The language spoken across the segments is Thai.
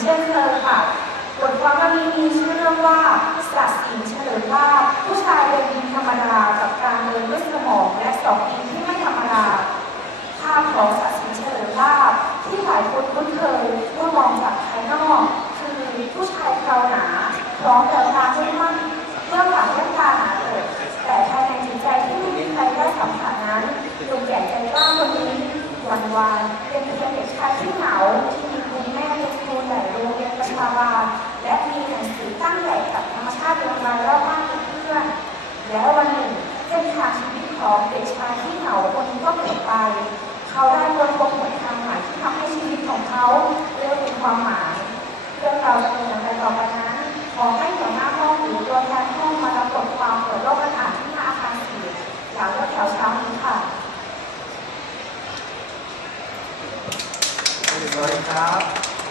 เช่นเคยค่ะ บทความวันนี้มีชื่อเรื่องว่าสัตว์สินเฉลิมลาผู้ชายเดินดินธรรมดากับการเดินด้วยสมองและสองดินที่ไม่ธรรมดา ภาพของสัตว์สินเฉลิมลาที่หลายคนคุ้นเคยเมื่อมองจากภายนอก คือผู้ชายเคราหนาพร้อมแต่ตามุ่งมั่นเมื่อหลังแว่นตาหนาเกิดแต่ภายในจิตใจที่ไม่มีใครได้สัมผัสนั้นลุงแก่ใจกล้าคนนี้วันวานๆเป็นเพียงเด็กชายที่เหงาที่มี คุณแม่เลี้ยงดูใหญ่โรงเรียนประชาบาลและมีหนัง วัสดีครับ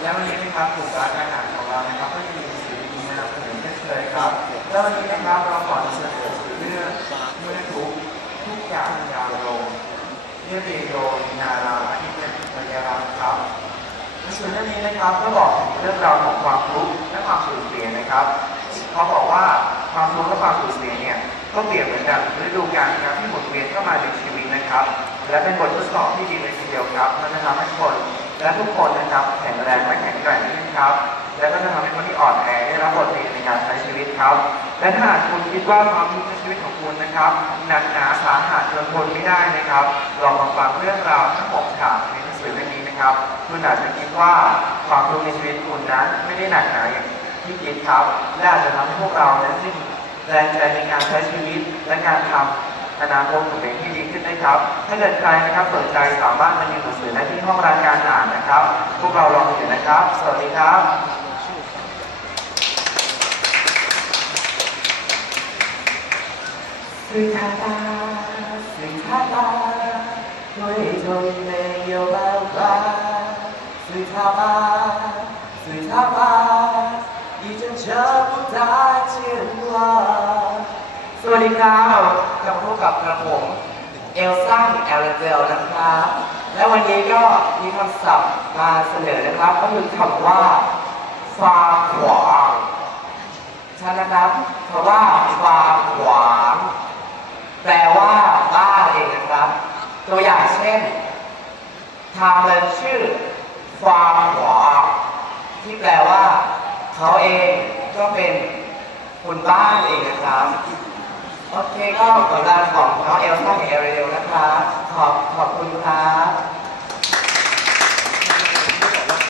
และวันนี้นะครับกลุ่มการอาหารของเรานะครับก็จะมีสื่อดีๆนำเสนอเช่นเคยครับ แล้ววันนี้นะครับเราขอเสนอเรื่องเมื่อทุกทุกอย่างยาวลงเรียบเรียงโดยนาราที่เป็นปัญญารักษ์ครับในส่วนเรื่องนี้นะครับก็บอกถึงเรื่องราวของความทุกข์และความสูญเสียนะครับเขาบอกว่าความทุกข์และความสูญเสียเนี่ยก็เปรียบเหมือนกับฤดูกาลนะครับที่หมุนเวียนเข้ามาในชีวิตนะครับ และเป็นบททดสอบที่ดีเลยทีเดียวครับ และทุกคนนะครับแข็งแรงและแข็งแกร่งขึ้นครับ และก็จะทำให้คนที่อ่อนแอได้รับบทเรียนในการใช้ชีวิตครับ และถ้าหากคุณคิดว่าความทุกข์ในชีวิตของคุณนะครับหนักหนาสาหัสจนทนไม่ได้นะครับลองมาฟังเรื่องราวทั้งหกฉากในหนังสือเล่มนี้นะครับคุณอาจจะคิดว่าความทุกข์ในชีวิตคุณนั้นไม่ได้หนักหนาอย่างที่คิดครับและอาจจะทำให้พวกเรานั้นสิ้นแรงใจในการใช้ชีวิตและการทำอนาคตของเด็กที่ดีขึ้นได้ครับ ถ้าเกิดใครนะครับสนใจสามารถมายืนหนังสือได้ที่ห้องรายการ กเราลองเห็นนะครับ สวัสดีครับสิทาตาสิทาตาด้วยจงในโยบาลาสิทาตาสิทาตาอีจนเชื่อผู้ได้เชื่อว่าสวัสดีครับกับพวกกับกระผม อลซ่าแอลเจลนะครับ และวันนี้ก็มีคำศัพท์มาเสนอนะครับ ก็คือคำว่าฟาขวางใช่นะครับคำว่าฟาขวางแปลว่าบ้าเองนะครับ ตัวอย่างเช่นทางเรนชื่อฟาขวางที่แปลว่า เขาเองก็เป็นคนบ้าเองนะครับ โอเคก็ผลงานของน้องเอลซ่าเอล ขอบขอบคุณครับ